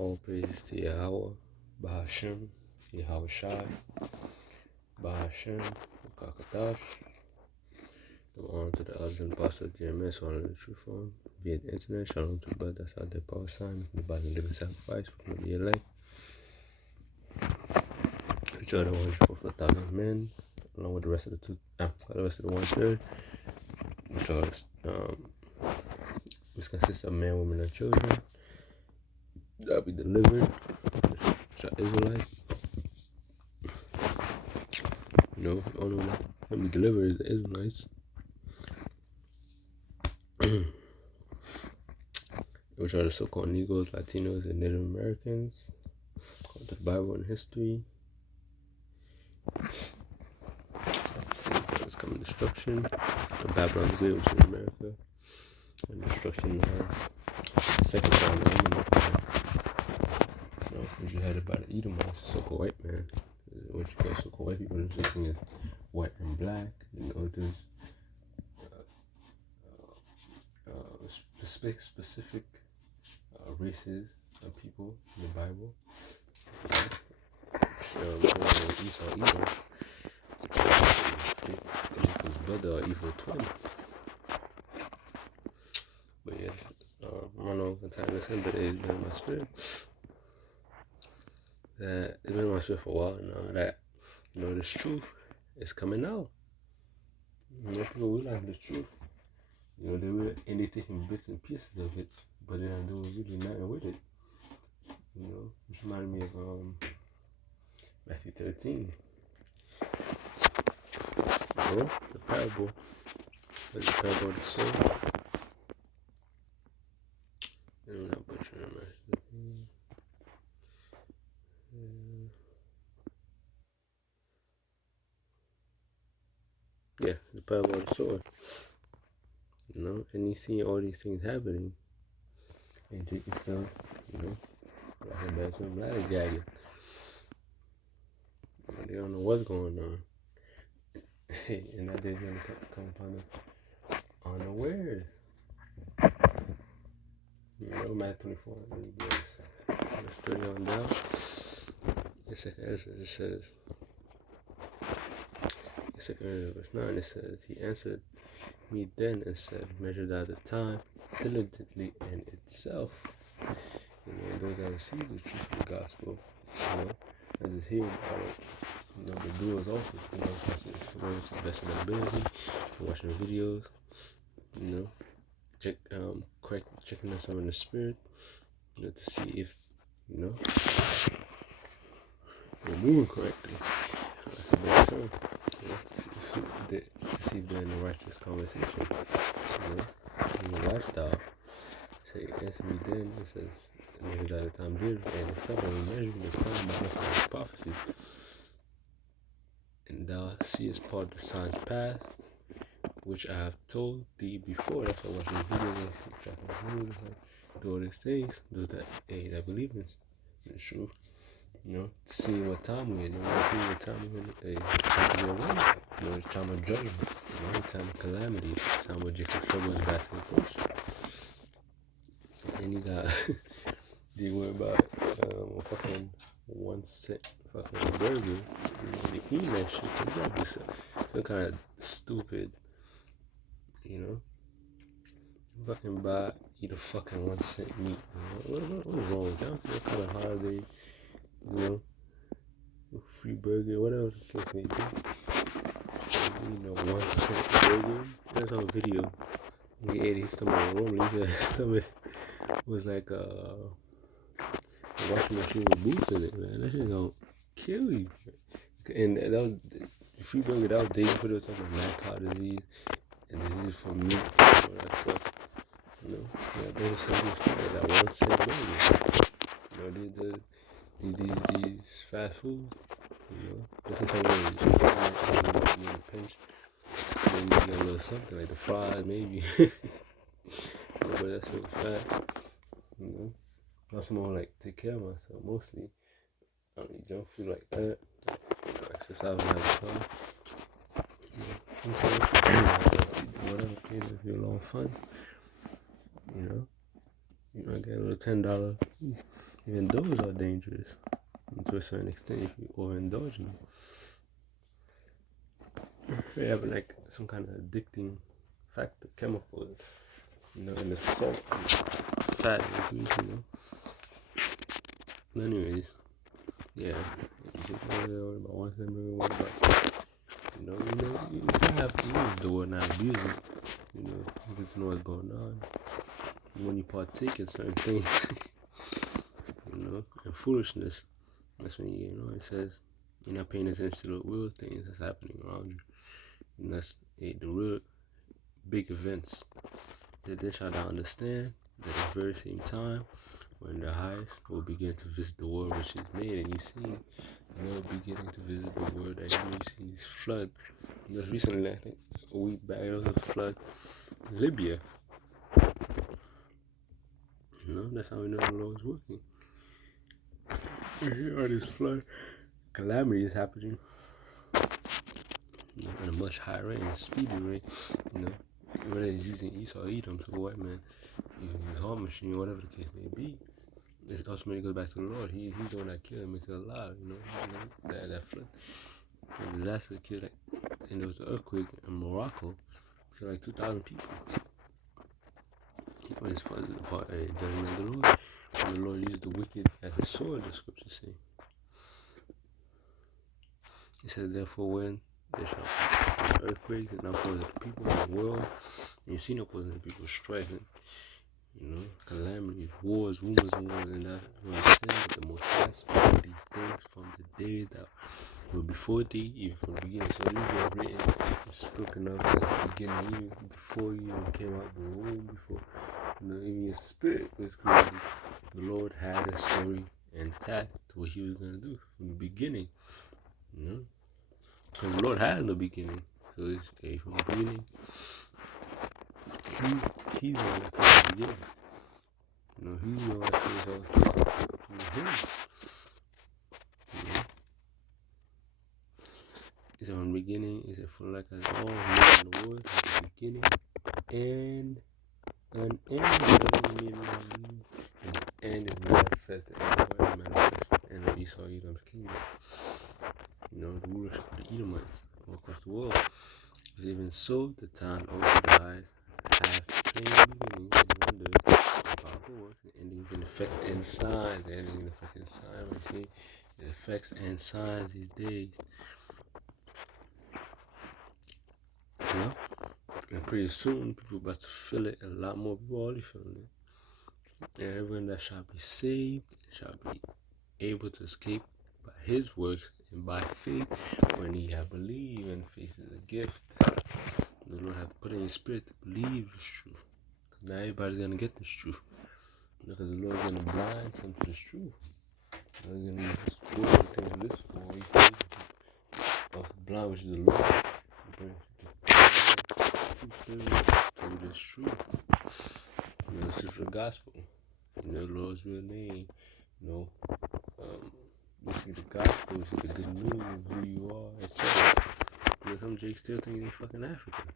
All praise to Yahweh, Bahashem, Yahweh Shai, Bahashem, Kakatash. On to the elders and pastors of GMS, on the true form, via the internet. Shalom to God, that's out there, power sign, the body and living sacrifice, from the elect. Which are the ones for 4,000 men, along with the rest of the one third, which are which consists of men, women, and children. That'll be delivered, which are Israelites. No, let me deliver is the Israelites. Which are the so-called Negroes, Latinos, and Native Americans. The Bible and history. It's coming destruction. The Babylon's Great, which is America. And destruction second time which is headed by the Edomites, so-called white man. What you call so-called white people, this thing is white and black. You know, there's specific races of people in the Bible. Esau, Edom, his brother or evil twin. But yes, I don't know what time it's in, but it's been in my spirit. That it's been in my spirit for a while now. That this truth is coming out. People realize the truth. They taking bits and pieces of it, but then there was really nothing with it. Which reminded me of Matthew 13. The parable of the soul. I'm not butchering it. Yeah, the parable of the sword. And you see all these things happening, and taking stuff, like that's some ladder jacket. They don't know what's going on. And that they're gonna come upon them unawares. Matthew 24, let's study on down. The second verse 9, it says, he answered me then and said, measure thou the time diligently in itself. Those that receive the truth of the gospel, and just hear about it. The doers also, those to the best of their ability, watching the videos, checking us in the spirit, to see if, we're moving correctly. To see if they're in the righteous conversation, in the lifestyle. Say, answer me then, it says, measure that the time did, and it's several measuring the time by prophecy. And thou seest part of the signs past, which I have told thee before. That's why watching the videos, tracking the news, do all these things, those that believe in the truth. Seeing what time we're in, seeing what time we're in, it's time of judgment, time of calamity, time of Jacob's trouble and vast approach. And you got, you worry about a fucking 1 cent fucking burger, you eat that shit, you gotta be some kind of stupid, fucking eat a fucking 1 cent meat, what's wrong with that? What kind of holiday, free burger, whatever the case may be. 1 cent burger. That's on video. He ate his stomach normally. His stomach was like a washing machine with boots in it, man. That shit gonna kill you. And that was the free burger. That was dating for the talking mad cow disease and disease from meat. All that stuff. Those are some stuff like that 1 cent burger. These fast foods, sometimes you need a pinch, maybe you get a little something like the fries, maybe. But that's so fat, I'm more like take care of myself mostly. I don't eat junk food like that. Exercise when I have fun. Whatever case, if you're long funds, You might get a little $10. Even those are dangerous to a certain extent if you overindulge in them. They have like some kind of addicting factor, chemical, in the salt, and fat, and grease, But anyways, yeah, you just worry about one thing, worry about, you have to use the word, not abuse it. You get to know what's going on. When you partake in certain things, and foolishness, that's when it says you're not paying attention to the real things that's happening around you. And that's the real big events. That they try to understand that at the very same time, when the highest will begin to visit the world which is made, and you see, they'll be beginning to visit the world that you see this flood. Just recently, I think a week back, there was a flood in Libya. That's how we know the Lord is working. Here are these flood calamities happening at a much higher rate, and a speedy rate. Whether he's using Esau Edom, so white man using his hard machine, whatever the case may be, it ultimately goes back to the Lord. He's the one that killed and makes it alive. That flood, the disaster killed, and there was an earthquake in Morocco, killed like 2,000 people. It's part of the judgment of the Lord. And the Lord used the wicked as a sword, the scriptures say. He said, therefore, when there shall be earthquakes and outpours of the people in the world, and you see no opposing the people striking, calamities, wars, rumors of wars, and that will understand that the Most High spoke these things from the day that were before thee, even from the beginning. So these were written and spoken of at the beginning, even before you even came out of the womb, before even your spirit was created. The Lord had a story intact to what he was going to do from the beginning. Because the Lord has no beginning. So it's from the beginning. He's the one that comes from the beginning. He's the one that creates all things. Him. He said from the beginning, he said, for like as all who live in the world, at the beginning, and an end, and is manifested, and manifested, and of Esau Edom's kingdom. The rulership of the Edomites all across the world. Because even so, the time also the highest have plain beginnings and wonders and powerful works, and endings and effects and signs, and effects and signs. When you see the effects and signs these days, and pretty soon people about to feel it. A lot more people already feeling it. And everyone that shall be saved shall be able to escape by his works and by faith when he have believed, and faith is a gift. The Lord have put in your spirit to believe this truth. Not everybody's gonna get this truth. Because the Lord's gonna blind some to this truth. He's gonna use this word to tell this for he says blind, which is the Lord. To this truth. This is the gospel. The Lord's real name. This is the gospel. This is the good news of who you are, etc. Some Jakes still think they're fucking African.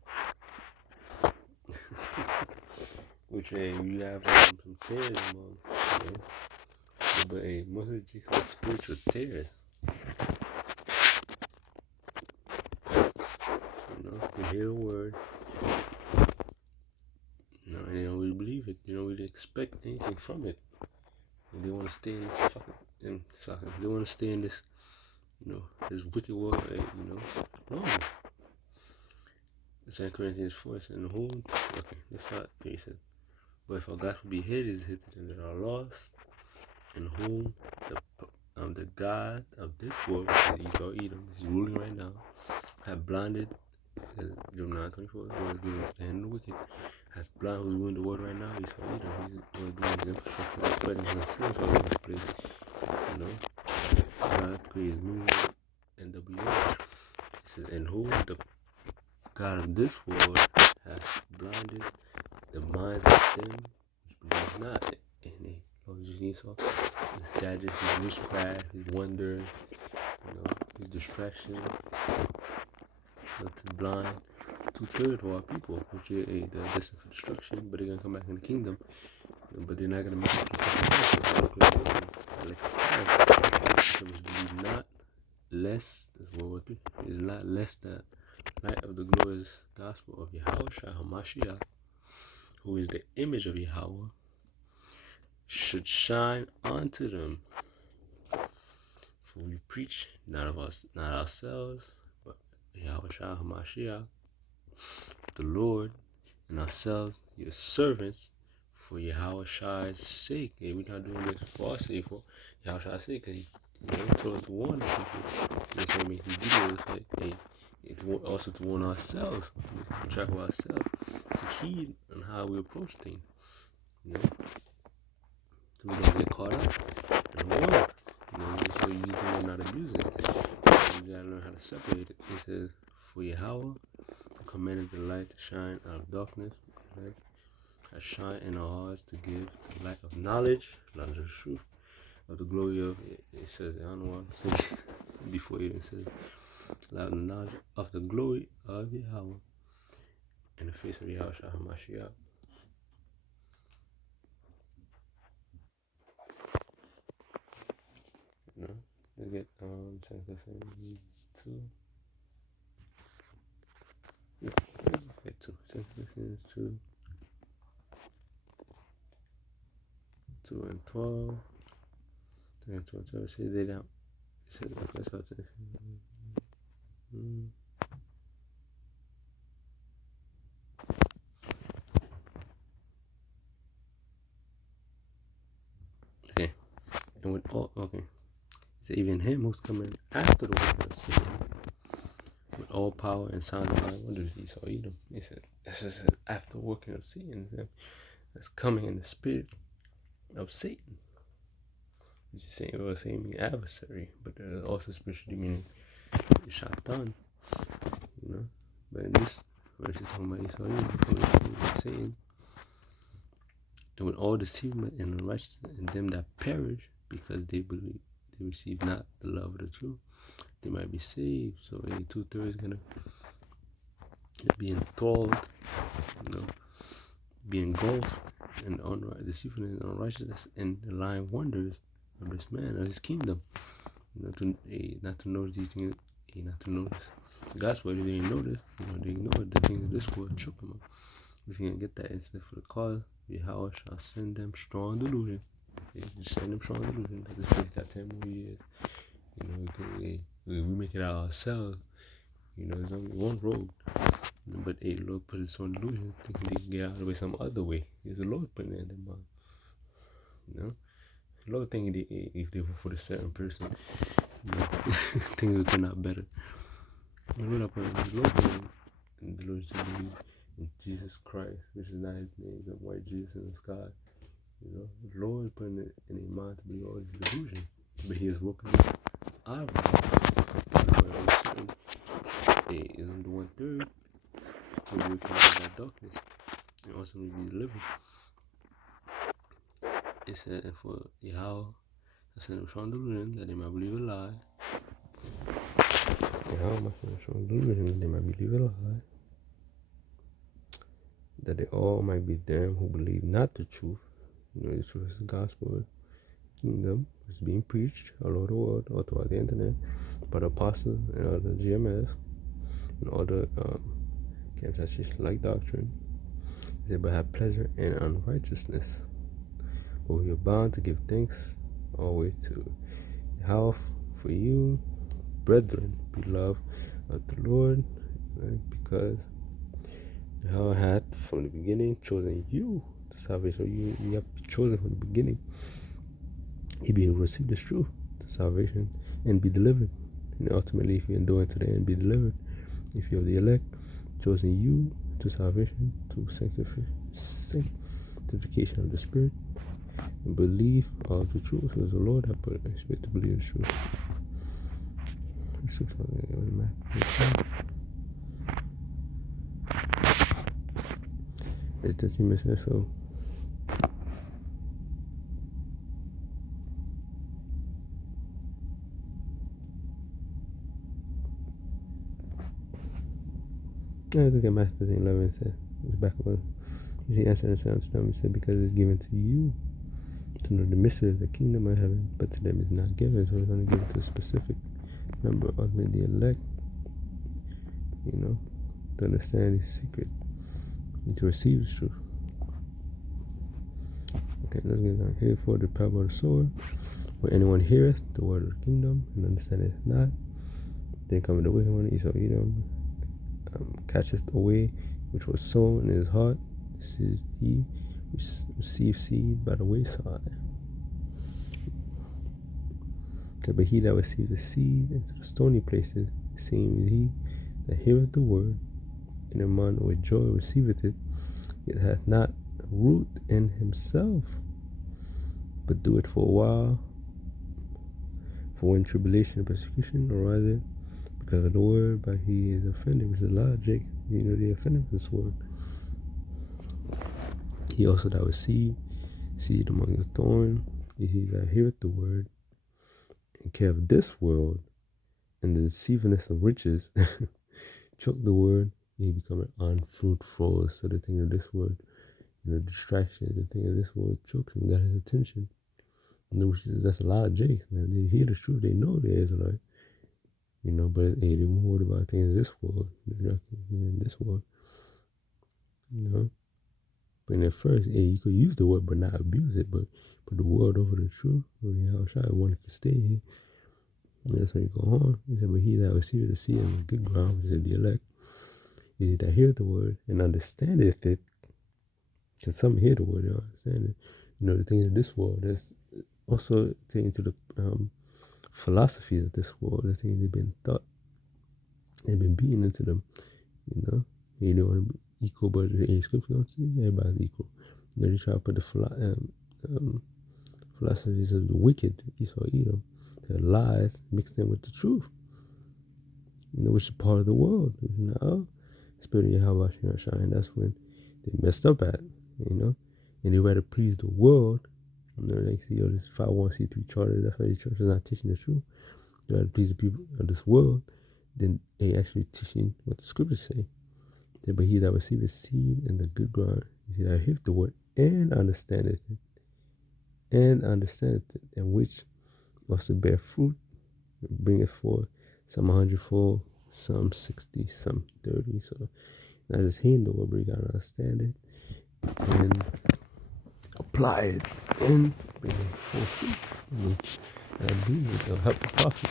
Which, you have some tears among, But, most of the Jakes are spiritual tears. You hear the word. And they don't really believe it. They don't really expect anything from it. And they want to stay in this they want to stay in this, this wicked world, no. 2 Corinthians 4 says, in whom, that's not what he said. But if our gospel be hid, is hidden that are lost, in whom the God of this world, which is Esau Edom, is ruling right now, have blinded, Job 9:24, the Lord is giving us the hand of the wicked, has blind who's ruling the world right now, Esau Edom, he's going to be his infrastructure, spreading himself all over the place, God created movement and the beyond. It says, in whom the God of this world has blinded the minds of them which believe not. And Lord Jesus Esau, his gadgets, his witchcraft, his wonders, his distraction, to blind 2/3 of our people, which are destined for destruction, but they're gonna come back in the kingdom. but they're not gonna make it like a so it's believe not less is World War III. It is not less that light of the glorious gospel of Yahweh HaMashiach, who is the image of Yahweh, should shine unto them. For we preach not of us, not ourselves, but Yahweh HaMashiach, the Lord, and ourselves, your servants, for Yahweh Shai's sake. Hey, we're not doing this for our sake, for Yahweh Shai's sake, because he told us to warn the people. That's why we make these videos, like, hey, also to warn ourselves, to track of ourselves, to heed on how we approach things, you know, so we don't get caught up in the world, you know, so you can not abuse it. You gotta learn how to separate it. It says, for Yahweh commanded the light to shine out of darkness, right? Has shine in our hearts to give the light of knowledge of the truth, of the glory of it says, I don't want to say before it says, light of the knowledge of the glory of Yahweh in the face of Yahweh HaMashiach. You know, let's get 2 2. Yeah, get 2 2 2 and 12. 2 and 12. So say they don't. It says that's how it Okay. And with all it's even him who's coming after the work of sin, with all power and signs of lying wonders he saw Edom. He said, this is after working of Satan, that's coming in the spirit of Satan. Which is saying, well, saying meaning adversary, but also spiritually meaning Shaitan, you know. But in this verse is talking about Esau Edom, Satan, and with all deceivement and unrighteousness in them that perish, because they believe they receive not the love of the truth, they might be saved. So 2/3 gonna be enthralled, you know, be engulfed in deceitfulness and unrighteousness and the lying wonders of this man, of his kingdom. You know, not to notice these things, not to notice the gospel. If they didn't notice, you know, they ignored the things of this world, choke them up. If you can get that incident for the cause, Yahweh shall send them strong delusion. Just send them strong delusion. This place got 10 more years. You know, we make it out ourselves. You know, there's only one road. But the Lord put his own delusion, thinking they can get out of the way some other way. It's the Lord putting it in their mind. You know? The Lord thinking if they vote for a certain person, you know, things will turn out better. The Lord put the Lord putting in the delusion to believe in Jesus Christ, which is not his name, the white Jesus in the sky. You know, the Lord putting it in their mind to believe all these delusions. But he is working out of it. Is on the 1/3 when we come out of that darkness and also will be delivered. It said, for Yahweh I sent them strong delusion that they might believe a lie. Yahweh I sent them strong delusion that they might believe a lie, that they all might be them who believe not the truth. You know, the truth is the gospel kingdom is being preached all over the world, all throughout the internet, by the apostles and other GMS and other camps like doctrine. They but have pleasure in unrighteousness. But we are bound to give thanks always to Yahweh for you, brethren, beloved of the Lord, right? Because Yahweh had from the beginning chosen you to salvation. You have been chosen from the beginning. You be able to receive this truth, the salvation, and be delivered. And ultimately, if you endure to the end, be delivered. If you're the elect, chosen you to salvation, to sanctification of the Spirit, and believe of the truth. So it's the Lord that put the Spirit to believe the truth. It's the same as so. Yeah, look at Matthew 11 says it's back up He answered and said unto them, he said, because it is given to you to know the mystery of the kingdom of heaven, but to them is not given, so it's only given to a specific number of the elect, to understand his secret and to receive the truth. Okay, let's get down here for the parable of the sower. When anyone heareth the word of the kingdom and understandeth not, then cometh the wicked one, Esau Edom, catcheth away which was sown in his heart. This is he which received seed by the wayside. But he that received the seed into the stony places, the same is he that heareth the word, and a man with joy receiveth it, yet hath not root in himself, but do it for a while. For when tribulation and persecution ariseth because of the word, but he is offended, which is logic. They offended with this word. He also that received seed among the thorn is he that heareth the word, and care of this world, and the deceitfulness of riches choke the word, and he becometh unfruitful. So the thing of this world, distraction, the thing of this world chokes him, got his attention. That's a lot of Jakes, man. They hear the truth, they know the Israelite, but hey, they're more worried about things in this world, in this world, But at first, you could use the word but not abuse it, but put the word over the truth. I wanted to stay here. And that's when you go on. He said, but he that receiveth the seed on good ground, he said, the elect, is he that heareth the word and understandeth it. Because some hear the word, they don't understand it. The things of this world, there's also taken to the philosophies of this world, the things they've been taught, they've been beaten into them, You don't want to be equal, but the scripture don't see everybody's equal. They try to put the philosophies of the wicked, Esau Edom, their lies, mix them with the truth. Which is part of the world. Spirit of Yahweh shine. That's when they messed up at, and they rather please the world. They see all this 501c3 charter. That's why the church is not teaching the truth. They rather please the people of this world than they actually teaching what the scriptures say. But he that receiveth seed in the good ground, he that heareth the word and understandeth it, and which also bear fruit, bringeth forth some 100-fold, some 60, some 30. So not just hearing the word, but you gotta understand it and apply it and bring it forth fruit. It'll help the prophet.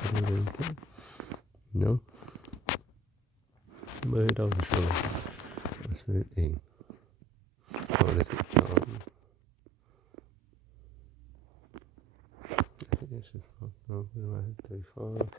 But that was the show. That's what it is. Let's get this is fucked up. We might hit 35.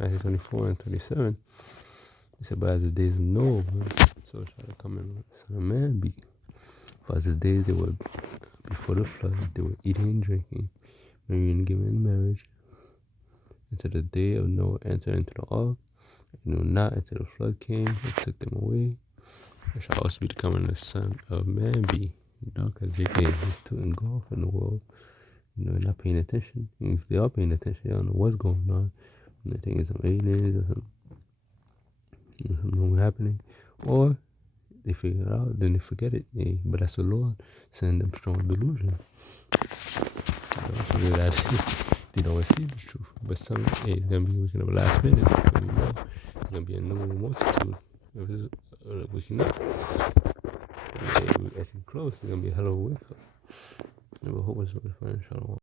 Isaiah 24 and 37. He said, but as the days of Noah, so shall it come in the Son of Man be. For as the days they were before the flood, they were eating and drinking, marrying and giving in marriage, until the day of Noah entered into the ark, and knew not until the flood came and took them away. It shall also be the coming of the Son of Man be. Because JK is too engulfed in the world, not paying attention. And if they are paying attention, they don't know what's going on. They think it's some aliens or something happening, or they figure it out, then they forget it. Yeah, but that's the Lord sending them strong delusion. So they don't receive the truth. But some, it's gonna be waking up last minute. It's gonna be a new multitude. Waking up. We're getting close. It's gonna be a hell of a wake up. I hope it's really fun. Shalom.